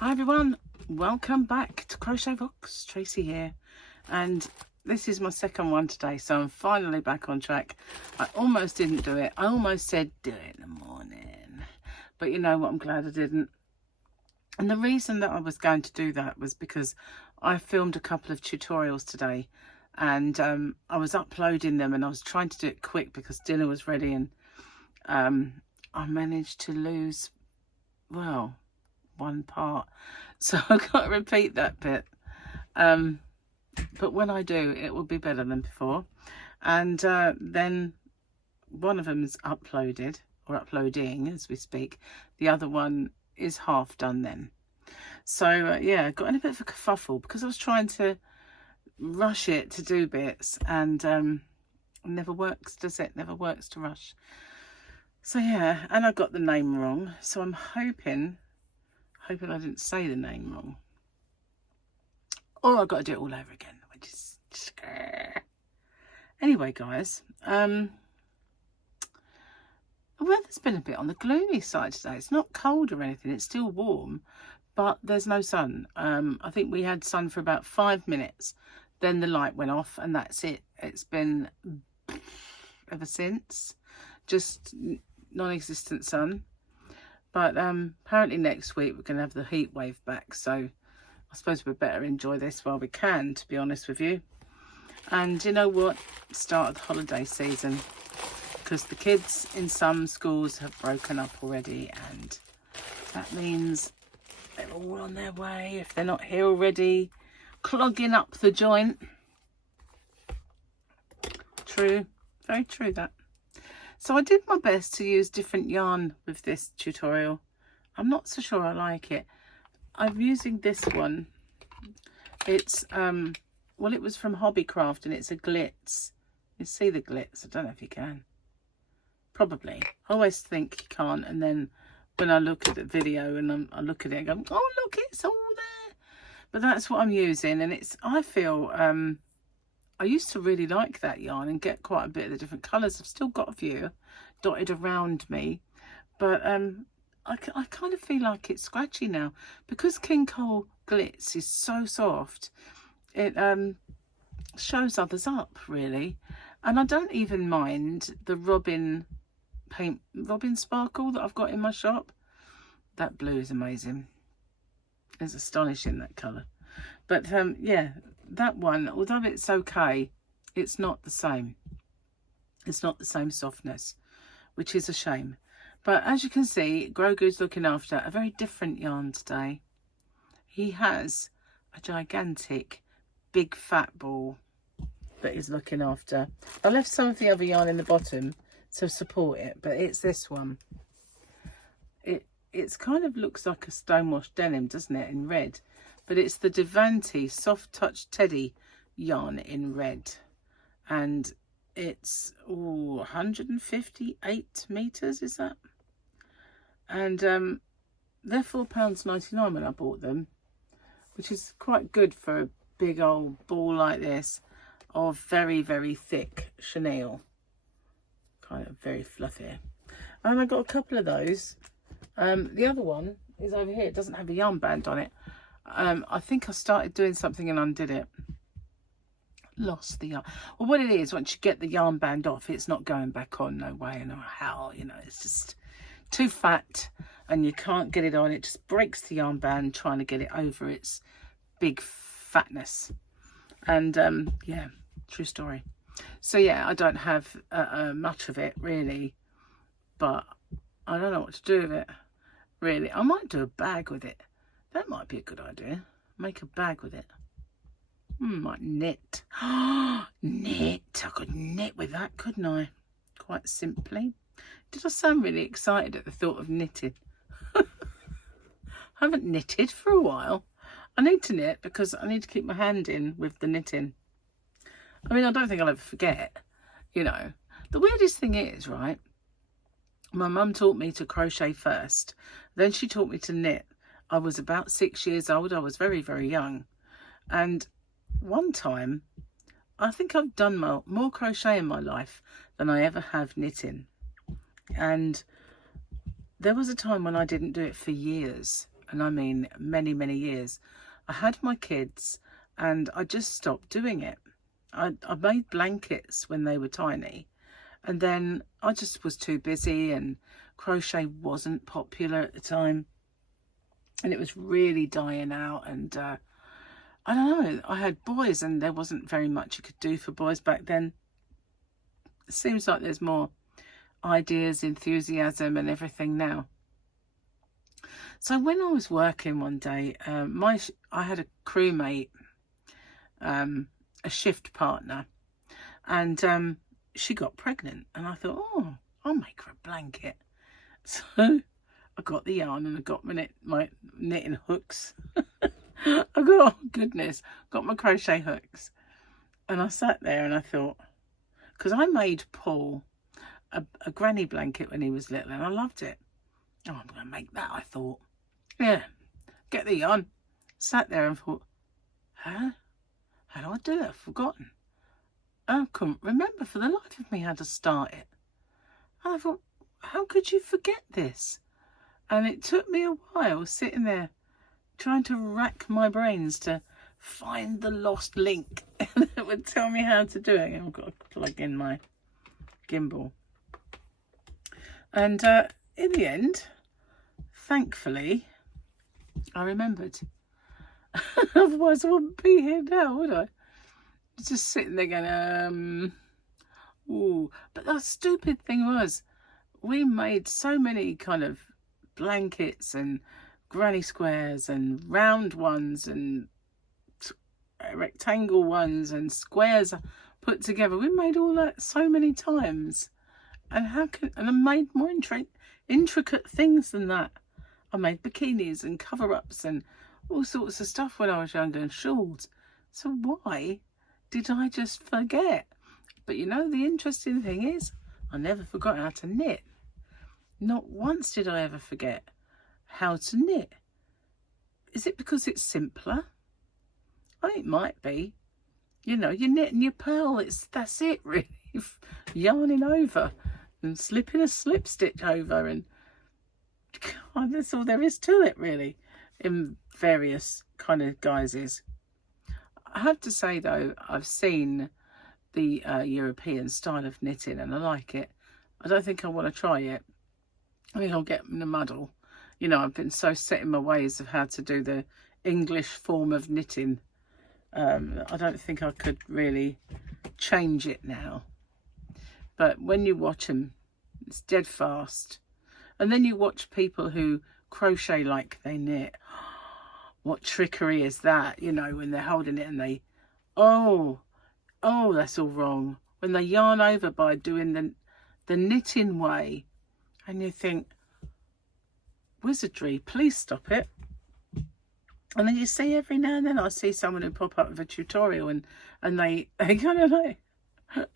Hi everyone, welcome back to CrochetRocks. Tracy here, and this is my second one today, so I'm finally back on track. I almost didn't do it. I almost said do it in the morning, but you know what, I'm glad I didn't. And the reason that I was going to do that was because I filmed a couple of tutorials today, and I was uploading them, and I was trying to do it quick because dinner was ready, and I managed to lose, well, one part, so I can't repeat that bit, but when I do, it will be better than before. And then one of them is uploaded, or uploading as we speak. The other one is half done then. So yeah, I got in a bit of a kerfuffle because I was trying to rush it to do bits, and it never works, does it? Never works to rush. So yeah, and I got the name wrong, so I'm hoping I didn't say the name wrong, or I've got to do it all over again, which is anyway, guys. The weather's been a bit on the gloomy side today. It's not cold or anything, it's still warm, but there's no sun. I think we had sun for about 5 minutes, then the light went off, and that's it. It's been ever since just non-existent sun. But apparently next week we're going to have the heat wave back, so I suppose we better enjoy this while we can, to be honest with you. And you know what? Start of the holiday season, because the kids in some schools have broken up already, and that means they're all on their way, if they're not here already, clogging up the joint. True, very true that. So I did my best to use different yarn with this tutorial. I'm not so sure I like it. I'm using this one. It's, well, it was from Hobbycraft, and it's a Glitz. You see the Glitz? I don't know if you can. Probably. I always think you can't, and then when I look at the video and I look at it, I go, oh look, it's all there. But that's what I'm using, and it's, I feel, I used to really like that yarn and get quite a bit of the different colours. I've still got a few dotted around me, but I kind of feel like it's scratchy now, because King Cole Glitz is so soft. It shows others up, really. And I don't even mind the Robin Sparkle that I've got in my shop. That blue is amazing. It's astonishing, that colour. But yeah, that one, although it's okay, it's not the same. It's not the same softness, which is a shame. But as you can see, Grogu's looking after a very different yarn today. He has a gigantic, big fat ball that he's looking after. I left some of the other yarn in the bottom to support it, but it's this one. It's kind of looks like a stonewashed denim, doesn't it, in red? But it's the Devante Soft Touch Teddy yarn in red, and it's 158 meters, is that? And they're £4.99 when I bought them, which is quite good for a big old ball like this of very, very thick chenille, kind of very fluffy. And I got a couple of those. The other one is over here. It doesn't have a yarn band on it. I think I started doing something and undid it. Lost the yarn. Well, what it is, once you get the yarn band off, it's not going back on, no way, no how, you know, it's just too fat and you can't get it on. It just breaks the yarn band trying to get it over its big fatness. And yeah, true story. So yeah, I don't have much of it really, but I don't know what to do with it, really. I might do a bag with it. That might be a good idea. Make a bag with it. Might knit. Knit. I could knit with that, couldn't I? Quite simply. Did I sound really excited at the thought of knitting? I haven't knitted for a while. I need to knit because I need to keep my hand in with the knitting. I mean, I don't think I'll ever forget, you know. The weirdest thing is, right, my mum taught me to crochet first. Then she taught me to knit. I was about 6 years old. I was very, very young. And one time, I think I've done more crochet in my life than I ever have knitting. And there was a time when I didn't do it for years. and I mean many, many years. I had my kids and I just stopped doing it. I made blankets when they were tiny, and then I just was too busy, and crochet wasn't popular at the time, and it was really dying out. And I don't know, I had boys and there wasn't very much you could do for boys back then. It seems like there's more ideas, enthusiasm and everything now. So when I was working one day, I had a crewmate, a shift partner, and she got pregnant, and I thought, oh, I'll make her a blanket. So I got the yarn and I got my knitting hooks. Oh goodness, got my crochet hooks, and I sat there and I thought, because I made Paul a granny blanket when he was little, and I loved it. Oh, I'm going to make that, I thought. Yeah, get the yarn. Sat there and thought, huh? How do I do it? I've forgotten. I couldn't remember for the life of me how to start it. And I thought, how could you forget this? And it took me a while sitting there trying to rack my brains to find the lost link that would tell me how to do it. I've got to plug in my gimbal. And in the end, thankfully, I remembered. Otherwise I wouldn't be here now, would I? Just sitting there going, ooh. But the stupid thing was, we made so many kind of blankets and granny squares and round ones and rectangle ones and squares put together. We made all that so many times. And I made more intricate things than that. I made bikinis and cover-ups and all sorts of stuff when I was younger, and shawls. So why did I just forget? But you know, the interesting thing is, I never forgot how to knit. Not once did I ever forget how to knit. Is it because it's simpler? Oh, it might be. You know, you knit and you purl. That's it, really. Yarning over and slipping a slip stitch over, and God, that's all there is to it, really, in various kind of guises. I have to say though, I've seen the European style of knitting and I like it. I don't think I want to try it. I think I'll get in a muddle. You know, I've been so set in my ways of how to do the English form of knitting. I don't think I could really change it now. But when you watch them, it's dead fast. And then you watch people who crochet like they knit. What trickery is that? You know, when they're holding it and they, oh, that's all wrong. When they yarn over by doing the knitting way, and you think, wizardry, please stop it. And then you see every now and then I see someone who pop up with a tutorial and they kind of like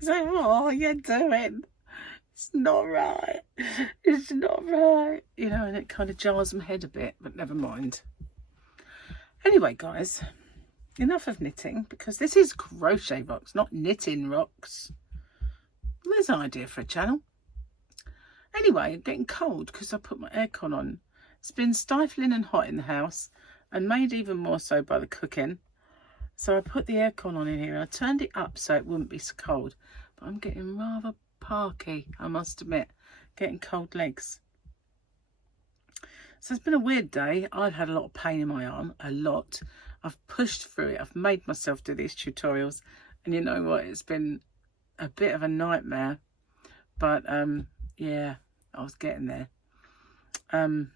say, what are you doing? It's not right. It's not right. You know, and it kind of jars my head a bit, but never mind. Anyway, guys, enough of knitting, because this is CrochetRocks, not Knitting Rocks. There's an idea for a channel. Anyway, I'm getting cold because I put my aircon on. It's been stifling and hot in the house, and made even more so by the cooking. So I put the aircon on in here and I turned it up so it wouldn't be so cold. But I'm getting rather parky, I must admit, getting cold legs. So it's been a weird day. I've had a lot of pain in my arm, a lot. I've pushed through it. I've made myself do these tutorials, and you know what? It's been a bit of a nightmare. But yeah, I was getting there. I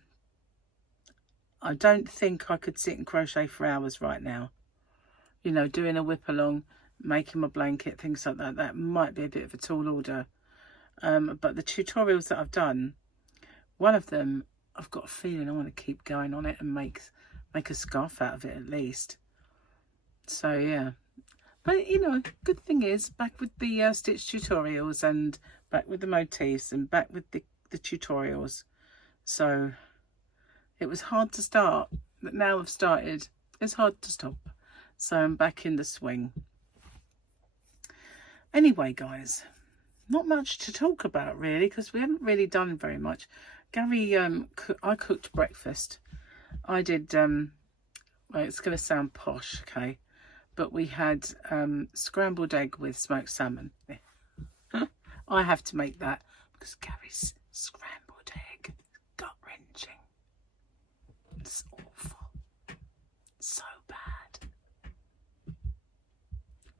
don't think I could sit and crochet for hours right now. You know, doing a whip along, making my blanket, things like that. That might be a bit of a tall order. But the tutorials that I've done, one of them, I've got a feeling I want to keep going on it and make a scarf out of it at least. So yeah. But you know, good thing is, back with the stitch tutorials, and back with the motifs, and back with the tutorials. So it was hard to start, but now I've started, it's hard to stop. So I'm back in the swing. Anyway, guys, not much to talk about really, because we haven't really done very much. Gary, I cooked breakfast. I did, well, it's going to sound posh, okay, but we had scrambled egg with smoked salmon. I have to make that because Gary's scrambled egg is gut-wrenching. It's awful. So bad.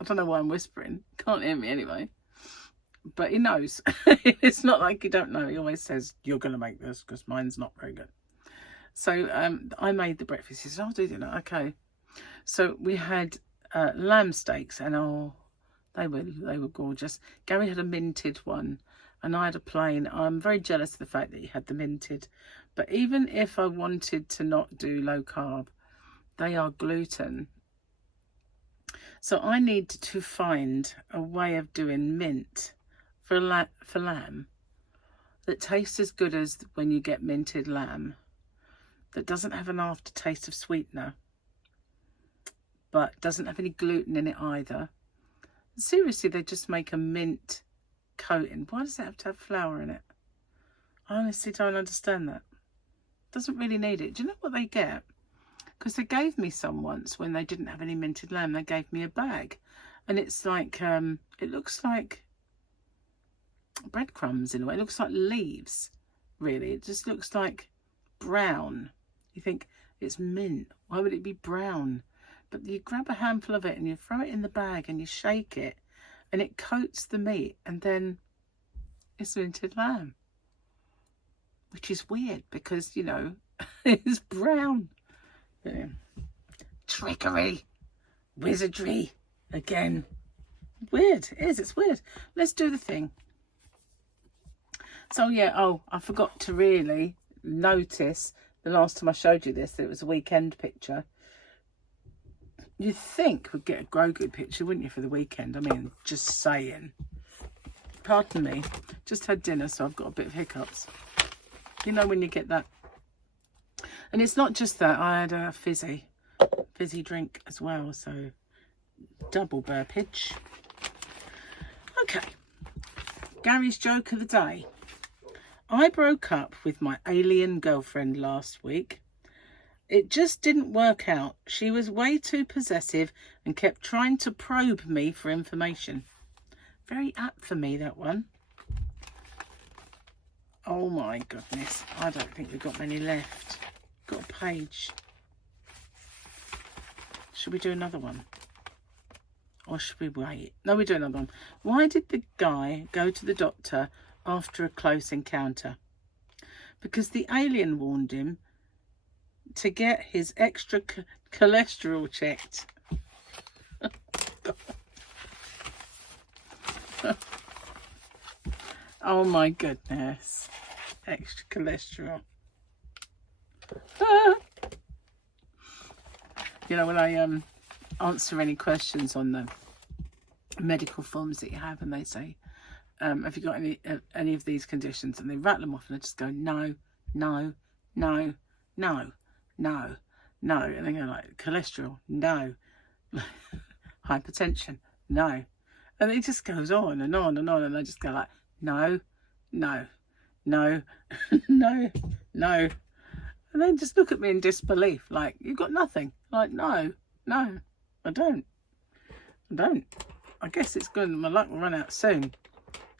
I don't know why I'm whispering. Can't hear me anyway. But he knows. It's not like you don't know. He always says, you're going to make this because mine's not very good. So I made the breakfast. He said, I'll do dinner. Okay. So we had lamb steaks, and oh, they were gorgeous. Gary had a minted one and I had a plain. I'm very jealous of the fact that he had the minted. But even if I wanted to not do low carb, they are gluten. So I need to find a way of doing mint for lamb that tastes as good as when you get minted lamb, that doesn't have an aftertaste of sweetener, but doesn't have any gluten in it either. Seriously, they just make a mint coating. Why does it have to have flour in it? I honestly don't understand that. Doesn't really need it. Do you know what they get? Because they gave me some once when they didn't have any minted lamb. They gave me a bag, and it's like it looks like breadcrumbs in a way. It looks like leaves, really. It just looks like brown. You think it's mint. Why would it be brown? But you grab a handful of it and you throw it in the bag and you shake it and it coats the meat, and then it's minted lamb, which is weird because, you know, it's brown. Yeah. Trickery, wizardry again. Weird. It is. It's weird. Let's do the thing. So yeah, oh, I forgot to really notice the last time I showed you this, that it was a weekend picture. You'd think we'd get a Grou picture, wouldn't you, for the weekend? I mean, just saying. Pardon me. Just had dinner, so I've got a bit of hiccups. You know when you get that. And it's not just that. I had a fizzy drink as well, so double burpage. Okay. Gary's joke of the day. I broke up with my alien girlfriend last week. It just didn't work out. She was way too possessive and kept trying to probe me for information. Very apt for me, that one. Oh my goodness. I don't think we've got many left. Got a page. Should we do another one? Or should we wait? No, we do another one. Why did the guy go to the doctor after a close encounter? Because the alien warned him to get his extra cholesterol checked. Oh my goodness. Extra cholesterol. You know, when I answer any questions on the medical forms that you have, and they say, have you got any of these conditions? And they rattle them off, and I just go, no, no, no, no, no, no. And they go like, cholesterol, no. Hypertension, no. And it just goes on and on and on. And I just go like, no, no, no, no, no. And then just look at me in disbelief, like, you've got nothing. Like, no, no, I don't. I don't. I guess it's good. My luck will run out soon.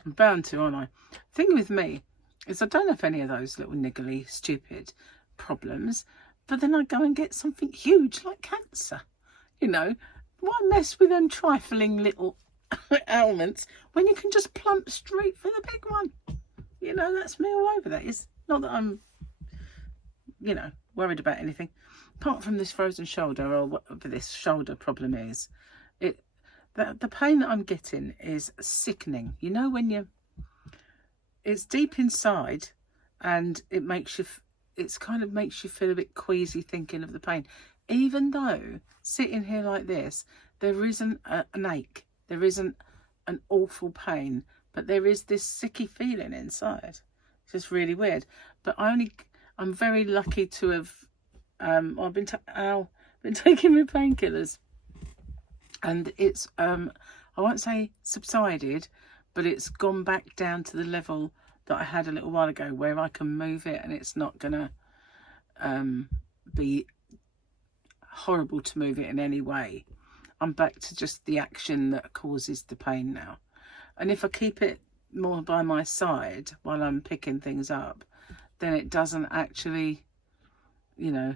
I'm bound to, aren't I? The thing with me is I don't have any of those little niggly, stupid problems. But then I go and get something huge like cancer. You know, why mess with them trifling little ailments when you can just plump straight for the big one? You know, that's me all over that. It's not that I'm, you know, worried about anything. Apart from this frozen shoulder, or whatever this shoulder problem is, the pain that I'm getting is sickening. You know, when it's deep inside, and it makes you, it's kind of makes you feel a bit queasy thinking of the pain. Even though sitting here like this, there isn't an ache, there isn't an awful pain, but there is this sicky feeling inside. It's just really weird. But I'm very lucky to have, I've been taking my painkillers, and it's, I won't say subsided, but it's gone back down to the level that I had a little while ago, where I can move it and it's not gonna be horrible to move it in any way. I'm back to just the action that causes the pain now. And if I keep it more by my side while I'm picking things up, then it doesn't actually, you know,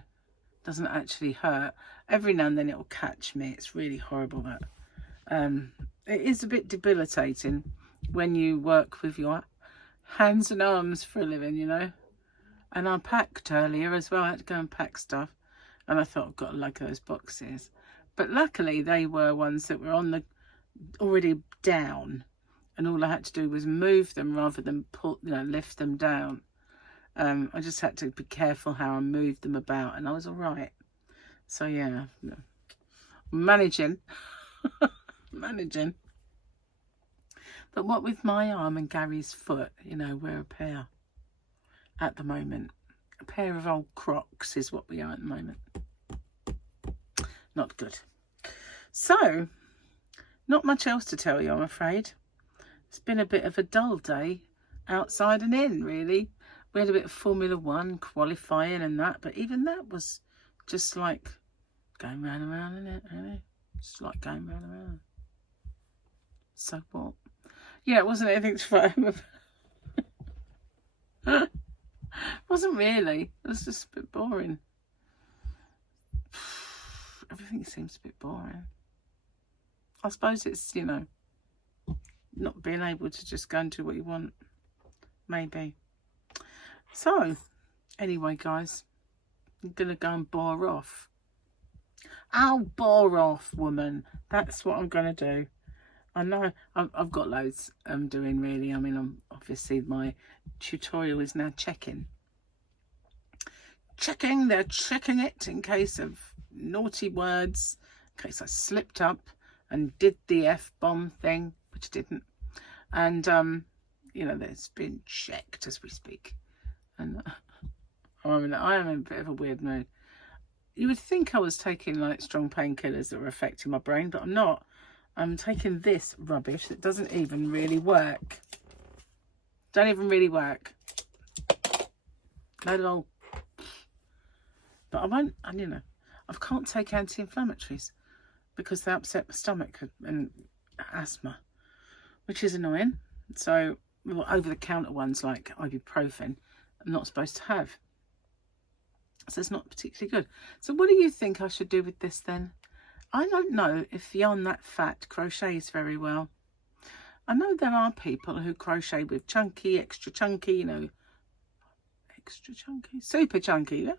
doesn't actually hurt. Every now and then it will catch me. It's really horrible, that. It is a bit debilitating when you work with your hands and arms for a living, you know. And I packed earlier as well. I had to go and pack stuff. And I thought, I've got to lug those boxes. But luckily they were ones that were on the already down. And all I had to do was move them rather than pull, you know, lift them down. I just had to be careful how I moved them about, and I was all right. So yeah, managing. Managing. But what with my arm and Gary's foot, you know, we're a pair at the moment. A pair of old Crocs is what we are at the moment. Not good. So, not much else to tell you, I'm afraid. It's been a bit of a dull day, outside and in, really. We had a bit of Formula 1 qualifying and that, but even that was just like going round and round, isn't it, really? Just like going round and round. So what? Yeah, it wasn't anything to write home about. Wasn't really. It was just a bit boring. Everything seems a bit boring. I suppose it's, you know, not being able to just go and do what you want. Maybe. So, anyway, guys, I'm going to go and bore off. I'll bore off, woman. That's what I'm going to do. I know I've got loads I'm doing, really. I mean, obviously my tutorial is now checking. They're checking it in case of naughty words, in case I slipped up and did the F-bomb thing, which I didn't. And, you know, it's been checked as we speak. And I am in a bit of a weird mood. You would think I was taking like strong painkillers that were affecting my brain, but I'm not. I'm taking this rubbish that doesn't even really work. Don't even really work. Load of old. But I won't, and you know, I can't take anti-inflammatories because they upset my stomach and asthma, which is annoying. So, well, over-the-counter ones like ibuprofen, I'm not supposed to have. So it's not particularly good. So what do you think I should do with this then? I don't know if Yarn That Fat crochets very well. I know there are people who crochet with chunky, extra chunky, you know, extra chunky, super chunky. Yeah?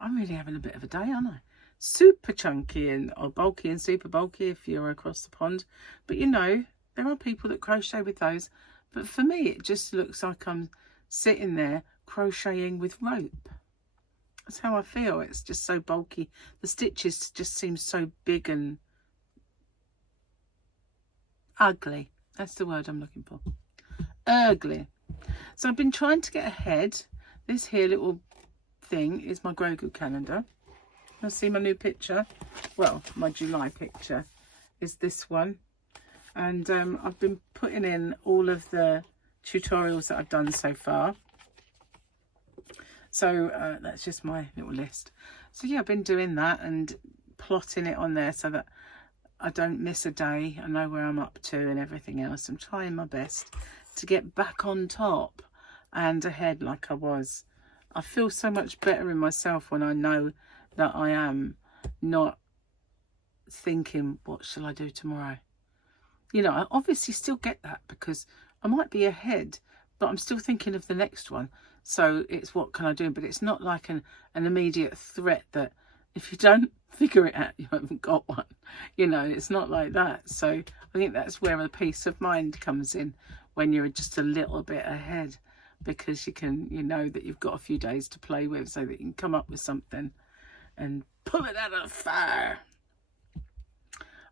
I'm really having a bit of a day, aren't I? Super chunky and or bulky and super bulky if you're across the pond. But you know, there are people that crochet with those. But for me, it just looks like I'm sitting there crocheting with rope. That's how I feel. It's just so bulky. The stitches just seem so big and ugly. That's the word I'm looking for. Ugly. So I've been trying to get ahead. This here little thing is my Grou calendar. You'll see my new picture. Well, my July picture is this one. And I've been putting in all of the tutorials that I've done so far. So that's just my little list. So yeah, I've been doing that and plotting it on there so that I don't miss a day. I know where I'm up to and everything else. I'm trying my best to get back on top and ahead like I was. I feel so much better in myself when I know that I am not thinking, what shall I do tomorrow? You know, I obviously still get that because I might be ahead, but I'm still thinking of the next one. So it's what can I do? But it's not like an immediate threat that if you don't figure it out, you haven't got one. You know, it's not like that. So I think that's where the peace of mind comes in when you're just a little bit ahead, because you know that you've got a few days to play with so that you can come up with something and pull it out of the fire.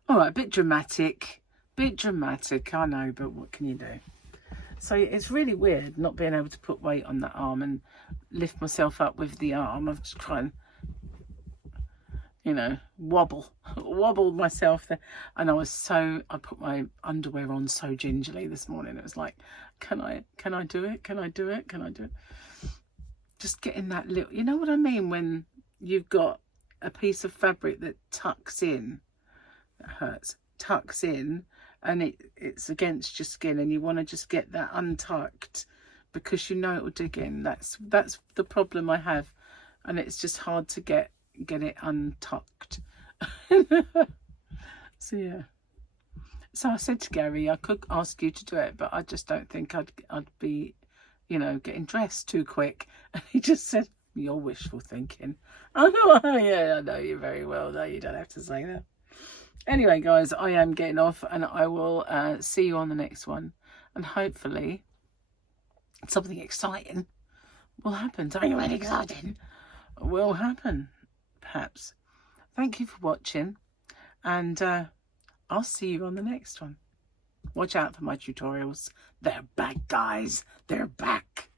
All right, a bit dramatic, I know, but what can you do? So it's really weird not being able to put weight on that arm and lift myself up with the arm. I've just trying, you know, wobbled myself there. And I put my underwear on so gingerly this morning. It was like, can I do it? Can I do it? Can I do it? just getting that little, you know what I mean, when you've got a piece of fabric that tucks in, that hurts, tucks in, and it's against your skin, and you want to just get that untucked because you know it will dig in. That's the problem I have, and it's just hard to get it untucked. So yeah, so I said to Gary, I could ask you to do it, but I just don't think I'd be, you know, getting dressed too quick. And he just said, you're wishful thinking. I know, yeah, I know you very well. No, you don't have to say that. Anyway, guys, I am getting off, and I will see you on the next one. And hopefully something exciting will happen. Something really exciting will happen, perhaps. Thank you for watching, and I'll see you on the next one. Watch out for my tutorials. They're back, guys. They're back.